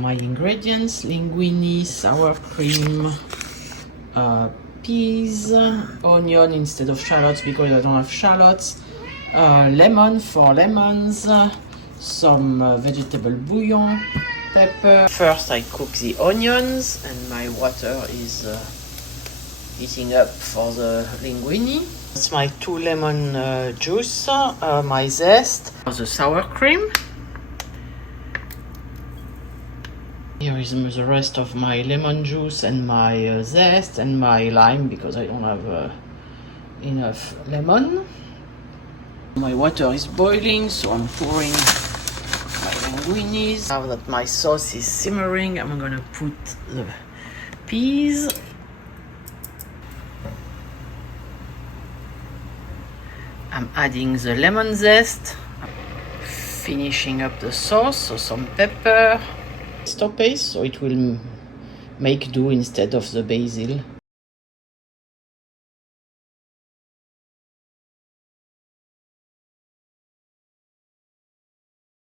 My ingredients: linguine, sour cream, peas, onion instead of shallots because I don't have shallots, lemon for lemons, some vegetable bouillon, pepper. First I cook the onions and my water is heating up for the linguine. That's my 2 lemon juice, my zest, the sour cream. Here is the rest of my lemon juice and my zest and my lime because I don't have enough lemon. My water is boiling, so I'm pouring my linguines. Now that my sauce is simmering, I'm gonna put the peas. I'm adding the lemon zest, finishing up the sauce, so some pepper. Stop paste so it will make do instead of the basil.